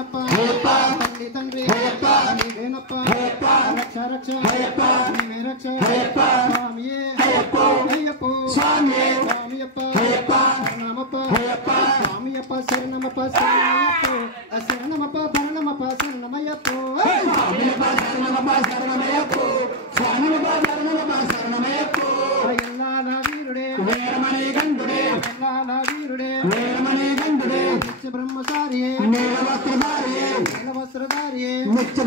నీవేనప్ప తల్లి తండ్రి నీవేనప్ప రక్ష రక్ష నీవే రక్ష స్వామియే అయ్యప్పో స్వామియప్ప శరణమప్ప స్వామియప్ప శరణమప్ప శరణమప్ప భరణమప్ప శరణమయ్యప్పో ఎల్లాల వీరుడే ఎల్లాల వీరుడే నిత్య బ్రహ్మచారియే నీలవస్త్రధారియే నిత్య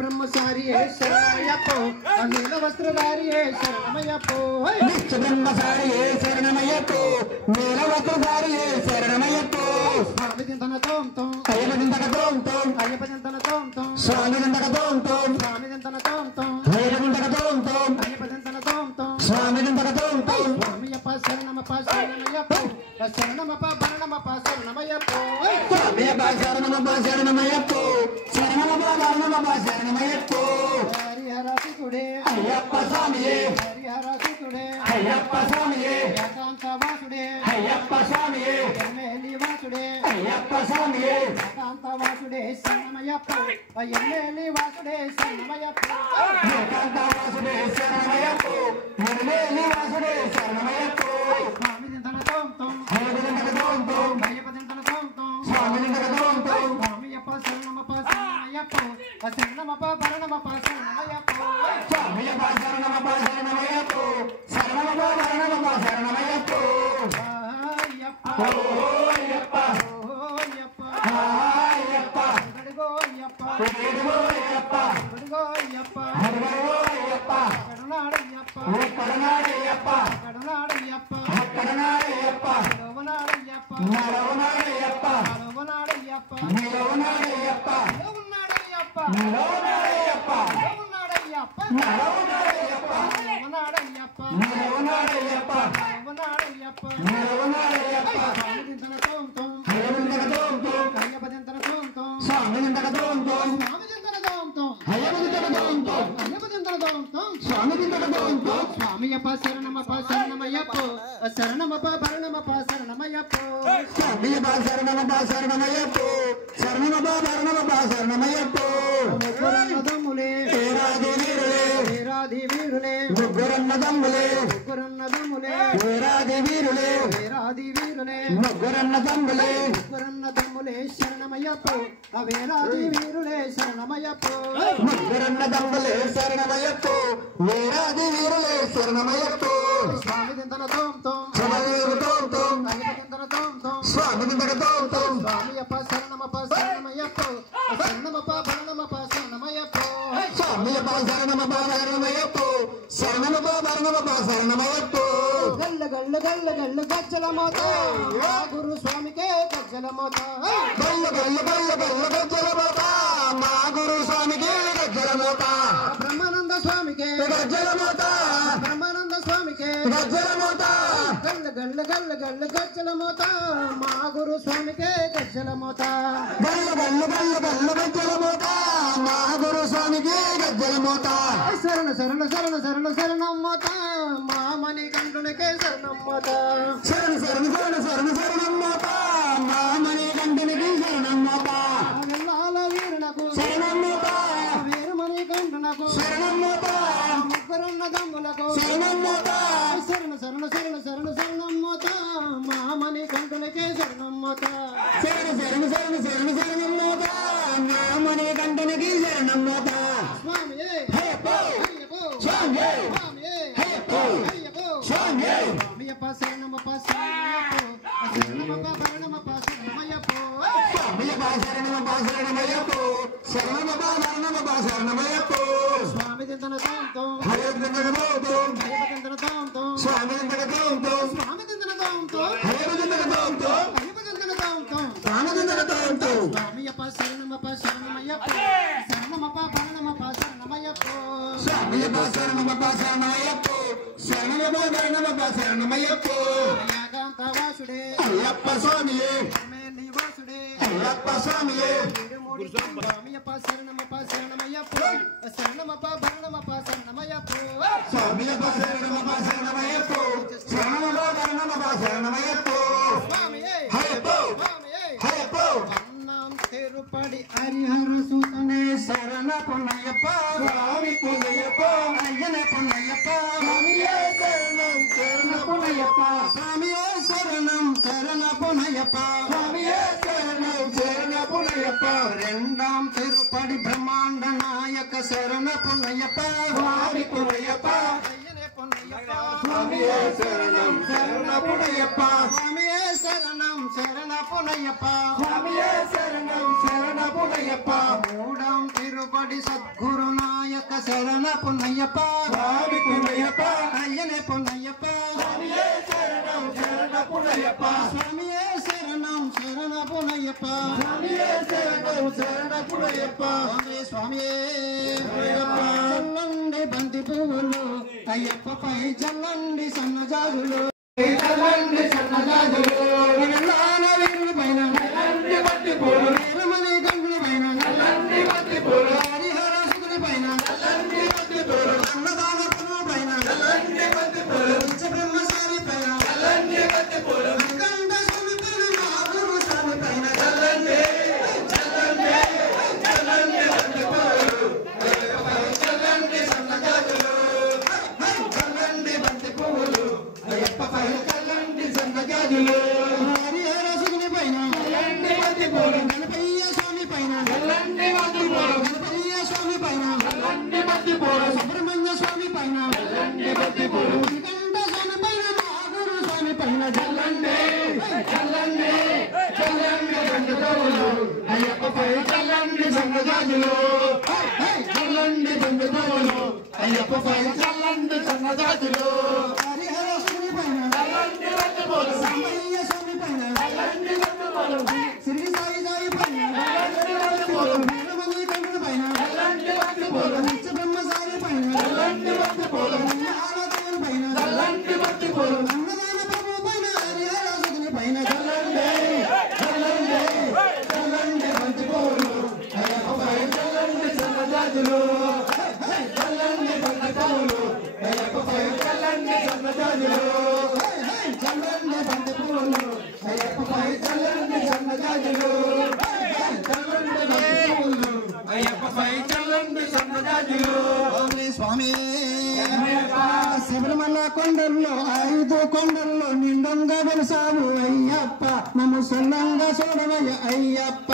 బ్రహ్మచారియే శరణమయ్యప్పో నీలవస్త్రధారియే శరణమయ్యప్పో నిత్య బ్రహ్మచారియే శరణమయ్యప్పో నీలవస్త్రధారియే శరణమయ్యప్పో స్వామి దింతన తోం తోం అయ్యప్ప దింతన తోం తోం అయ్యప్ప దింతన తోం తోం స్వామి దింతన తోం తోం స్వామి దింతన తోం తోం అయ్యప్ప దింతన తోం తోం అయ్యప్ప దింతన తోం తోం స్వామి దింతన తోం తోం స్వామియప్ప శరణమప్ప శరణమయ్యప్పో శరణమప్ప భరణమప్ప శరణమయ్యప్పో స్వామియప్ప శరణమప్ప శరణమయ్యప్పో శరణమప్ప భరణమప్ప శరణమయ్యప్పో హరిహరసుతుడే అయ్యప్ప స్వామియే హరిహరసుతుడే అయ్యప్ప స్వామియే ఏకాంత వాసుడే అయ్యప్ప స్వామియే ఎల్లేలి వాసుడే అయ్యప్ప స్వామియే ఏకాంత వాసుడే శరణమయ్యప్పో ఎల్లేలి వాసుడే శరణమయ్యప్పో ఏకాంత వాసుడే శరణమయ్యప్పో ఎల్లేలి వాసుడే శరణమయ్యప్పో స్వామి దింతన తోం తోం అయ్యప్ప దింతన తోం తోం అయ్యప్ప దింతన తోం తోం స్వామి దింతన తోం తోం స్వామియప్ప శరణమప్ప శరణమయ్యప్పో శరణమప్ప భరణమప్ప శరణమయ్యప్పో స్వామియప్ప శరణమప్ప శరణమయ్యప్పో శరణమప్ప భరణమప్ప శరణమయ్యప్పో అయ్యప్ప ఓ అయ్యప్ప ఓ అయ్యప్ప అయ్యప్ప గడిగో అయ్యప్ప గడిగో అయ్యప్ప గడిగో అయ్యప్ప గడిగో అయ్యప్ప కరుణాడయ్యప్ప కరుణాడయ్యప్ప కరుణాడయ్యప్ప కరుణాడయ్యప్ప లోవనాడయ్యప్ప లోవనాడయ్యప్ప లోవనాడయ్యప్ప లోవనాడయ్యప్ప లోవనాడయ్యప్ప లోవనాడయ్యప్ప లోవనాడయ్యప్ప లోవనాడయ్యప్ప లోవనాడయ్యప్ప లోవనాడయ్యప్ప లోవనాడయ్యప్ప లోవనాడయ్యప్ప స్వామి దింతన తోం తోం అయ్యప్ప తోం తోం అయ్యప్ప దింతన తోం తోం స్వామి దింతన తోం తోం స్వామి దింతన తోం తోం అయ్యప్ప దింతన తోం తోం అయ్యప్ప దింతన తోం తోం స్వామి దింతన తోం తోం స్వామియప్ప శరణమప్ప శరణమయ్యప్పో శరణమప్ప భరణమప్ప శరణమయ్యప్పో స్వామియప్ప శరణమప్ప శరణమయ్యప్పో శరణమప్ప భరణమప్ప శరణమయ్యప్పో ముగ్గురన్నదమ్ములే వీరాది వీరులే వీరాది వీరులే ముగ్గురన్నదమ్ములే ముగ్గురన్నదమ్ములే వీరాది వీరులే వీరాది వీరులే ముగ్గురన్నదమ్ములే ముగ్గురన్నదమ్ములే శరణమయ్యప్పో వీరాది వీరులే శరణమయ్యప్పో ముగ్గురన్నదమ్ములే శరణమయ్యప్పో వీరాది వీరులే శరణమయ్యప్పో స్వామి దింతన తోం తోం స్వామి తోం తోం అయ్యప్ప దింతన తోం తోం స్వామి దింతన తోం తోం స్వామియప్ప శరణమప్ప శరణమయ్యప్పో శరణమప్ప భరణమప్ప శరణమయ్యప్పో స్వామియప్ప శరణమప్ప శరణమయ్యప్పో శరణమప్ప భరణమప్ప శరణమయ్యప్పో గల్ల గల్ల గల్ల గల్ల గజ్జల మోత ఆ గురు స్వామికే గజ్జల మోత గల్ల గల్ల గల్ల గల్ల గజ్జల మోత మా గురు స్వామికే గజ్జల మోత బ్రహ్మానంద స్వామికే గజ్జల మోత బ్రహ్మానంద స్వామికే గజ్జల మోత గల్ల గల్ల గల్ల గల్ల గజ్జల మోత మా గురు స్వామికే గజ్జల మోత గల్ల గల్ల గల్ల గల్ల గజ్జల మోత మా గురు స్వామికే గజ్జల మోత శరణ శరణ శరణ శరణ శరణం మోత మా మణి కంఠునికే శరణం మోత శరణ శరణ శరణ శరణ శరణం మోత మా మణి కంఠునికే శరణం మోత ఎల్లాల వీరునకు శరణం మోత వీరమణి కంఠునకు శరణం మోత ముగ్గురన్నదమ్ములకు శరణం మోత శరణ శరణ శరణ శరణ శరణం మోత మా మణి కంఠునికే శరణం మోత శరణ శరణ శరణ శరణ శరణం మోత మా మణి కంఠునికే శరణం మోత స్వామియే అయ్యప్పో అయ్యప్పో స్వామియే స్వామియే అయ్యప్పో అయ్యప్పో స్వామియే స్వామియప్ప శరణమప్ప శరణమయ్యప్పో శరణమప్ప భరణమప్ప శరణమయ్యప్పో స్వామియప్ప శరణమప్ప శరణమయ్యప్పో శరణమప్ప భరణమప్ప శరణమయ్యప్పో స్వామి దింతన తోం తోం అయ్యప్ప దింతన తోం తోం అయ్యప్ప దింతన తోం తోం స్వామి దింతన తోం తోం స్వామి దింతన తోం తోం అయ్యప్ప దింతన తోం తోం అయ్యప్ప దింతన తోం తోం స్వామి దింతన తోం తోం స్వామియప్ప శరణమప్ప శరణమయ్యప్పో శరణమప్ప భరణమప్ప శరణమయ్యప్పో స్వామియప్ప శరణమప్ప శరణమయ్యప్పో శరణమప్ప భరణమప్ప శరణమయ్యప్పో ఏకాంత వాసుడే అయ్యప్ప స్వామియే ఎల్లేలి వాసుడే అయ్యప్ప స్వామియే స్వామియప్ప శరణమప్ప శరణమయ్యప్పో శరణమప్ప భరణమప్ప శరణమయ్యప్పో స్వామియప్ప శరణమప్ప శరణమయ్యప్పో శరణమప్ప భరణమప్ప శరణమయ్యప్పో స్వామియే అయ్యప్పో స్వామియే అయ్యప్పో అన్నం తిరుపడి హరిహర సూతనే శరణ పొన్నయ్యప్ప స్వామి పొన్నయ్యప్ప అయ్యనే పొన్నయ్యప్ప స్వామియే శరణం శరణ పొన్నయ్యప్ప స్వామియే శరణం శరణ పొన్నయ్యప్ప స్వామియే శరణం శరణ పొన్నయ్యప్ప రెండాం తిరుపడి బ్రహ్మాండ నాయక శరణ పొన్నయ్యప్ప స్వామి పొన్నయ్యప్ప అయ్యనే పొన్నయ్యప్ప స్వామియే శరణం శరణ పొన్నయ్యప్ప స్వామియే శరణం శరణ పొన్నయ్యప్ప స్వామియే శరణం శరణ పొన్నయ్యప్ప మూడాం తిరుపడి సద్గురు నాయక శరణ పొన్నయ్యప్ప స్వామి పొన్నయ్యప్ప అయ్యనే పొన్నయ్యప్ప స్వామియే శరణం శరణ పొన్నయ్యప్ప స్వామియే శరణం శరణ పొన్నయ్యప్ప స్వామియే శరణం శరణ పొన్నయ్యప్ప స్వామియే చల్లండి బంతి పువ్వులు అయ్యప్పపై చల్లండి సన్నజాజులు చల్లండి సన్నజాజులు వీరుల పైన నల్లండి బంతి పూలు వీరమణి గంగుల పైన నల్లండి బంతి పూలు హరిహర సుతుల పైన నల్లండి బంతి పూలు అన్నదాన పువ్వుల పైన నల్లండి బంతి పూలు బ్రహ్మచారి పైన నల్లండి బంతి పూలు కంఠ స్వామి పైన మాధురు స్వామి పైన చల్లండి చల్లండి చల్లండి బంతి పూలు చల్లండి సన్నజాజులు చల్లండి బంతి పువ్వులు అయ్యప్పపై చల్లండి సన్నజాజులు హరిహర సుతుల పైన నల్లండి బంతి పూలు గణపయ్య స్వామి పైన నల్లండి బంతి పూలు గణపయ్య స్వామి పైన నల్లండి బంతి పూలు సుబ్రహ్మణ్య స్వామి పైన నల్లండి బంతి పూలు కంఠ స్వామి పైన మాధురు స్వామి పైన చల్లండి చల్లండి చల్లండి బంతి పువ్వులు అయ్యప్పపై చల్లండి సన్నజాజులు చల్లండి బంతి పువ్వులు అయ్యప్పపై చల్లండి సన్నజాజులు హరిహర స్వామి పైన నల్లండి బంతి పూలు సాంబయ్య స్వామి పైన నల్లండి బంతి పూలు శ్రీ సాయి సాయి పైన నల్లండి బంతి పూలు వీరమణి గంగుల పైన నల్లండి బంతి పూలు నిత్య బ్రహ్మచారి పైన నల్లండి బంతి పూలు ఆరాధన పైన నల్లండి బంతి పూలు అన్నదాన ప్రభు పైన హరిహర సుతుల పైన చల్లండి చల్లండి చల్లండి బంతి పూలు అయ్యప్పపై చల్లండి సన్నజాజులు చల్లండి బంతి పూలు అయ్యప్పపై చల్లండి సన్నజాజులు చల్లండి బంతి పూలు అయ్యప్పపై చల్లండి సన్నజాజులు చల్లండి బంతి పూలు అయ్యప్పపై చల్లండి సన్నజాజులు స్వామి శబరిమల కొండల్లో 5 కొండల్లో నిండంగా వెలిసావు అయ్యప్ప నన్ను సొల్లంగా చూడవయ్య అయ్యప్ప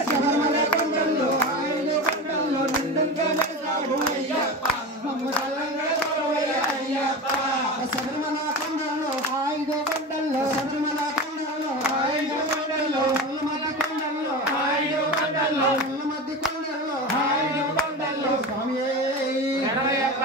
శబరిమల కొండల్లో 5 కొండల్లో నిండంగా వెలిసావు అయ్యప్ప నన్ను సొల్లంగా చూడవయ్య అయ్యప్ప శబరిమల కొండల్లో 5 కొండల్లో శబరిమల కొండల్లో 5 కొండల్లో నల్లమద్ది కొండల్లో 5 కొండల్లో నల్లమద్ది కొండల్లో 5 కొండల్లో స్వామియే అయ్యప్ప